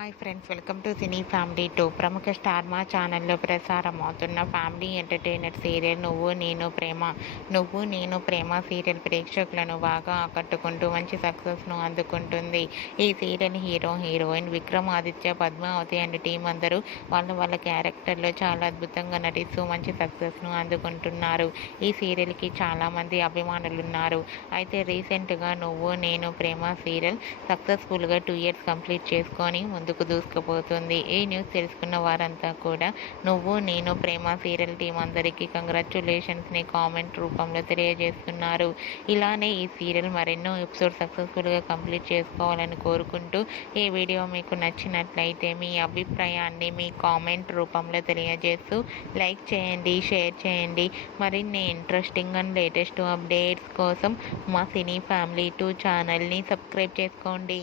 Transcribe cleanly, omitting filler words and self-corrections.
Hi friends, welcome to cine family 2. ప్రముఖ star మా ఛానల్లో ప్రసారం అవుతున్న ఫ్యామిలీ ఎంటర్టైనర్ సీరియల్ నువ్వు నేను ప్రేమ సీరియల్ ప్రేక్షకులను బాగా ఆకట్టుకుంటూ మంచి సక్సెస్ను అందుకుంటుంది. ఈ serial heroine Vikramaditya, Padmavati and team అందరూ వాళ్ళ క్యారెక్టర్లో చాలా అద్భుతంగా నటిస్తూ మంచి సక్సెస్ను అందుకుంటున్నారు. ఈ సీరియల్కి చాలామంది అభిమానులు ఉన్నారు. అయితే రీసెంట్గా నువ్వు నేను ప్రేమ సీరియల్ సక్సెస్ఫుల్గా 2 years కంప్లీట్ చేసుకొని ముందుకు దూసుకుపోతుంది. ఈ న్యూస్ తెలుసుకున్న వారంతా కూడా నువ్వు నేను ప్రేమ సీరియల్ టీం అందరికీ కంగ్రాచ్యులేషన్స్ని కామెంట్ రూపంలో తెలియజేస్తున్నారు. ఇలానే ఈ సీరియల్ మరెన్నో ఎపిసోడ్ సక్సెస్ఫుల్గా కంప్లీట్ చేసుకోవాలని కోరుకుంటూ ఈ వీడియో మీకు నచ్చినట్లయితే మీ అభిప్రాయాన్ని మీ కామెంట్ రూపంలో తెలియజేస్తూ లైక్ చేయండి, షేర్ చేయండి. మరిన్ని ఇంట్రెస్టింగ్ అండ్ లేటెస్ట్ అప్డేట్స్ కోసం మా సినీ ఫ్యామిలీ 2 ఛానల్ని సబ్స్క్రైబ్ చేసుకోండి.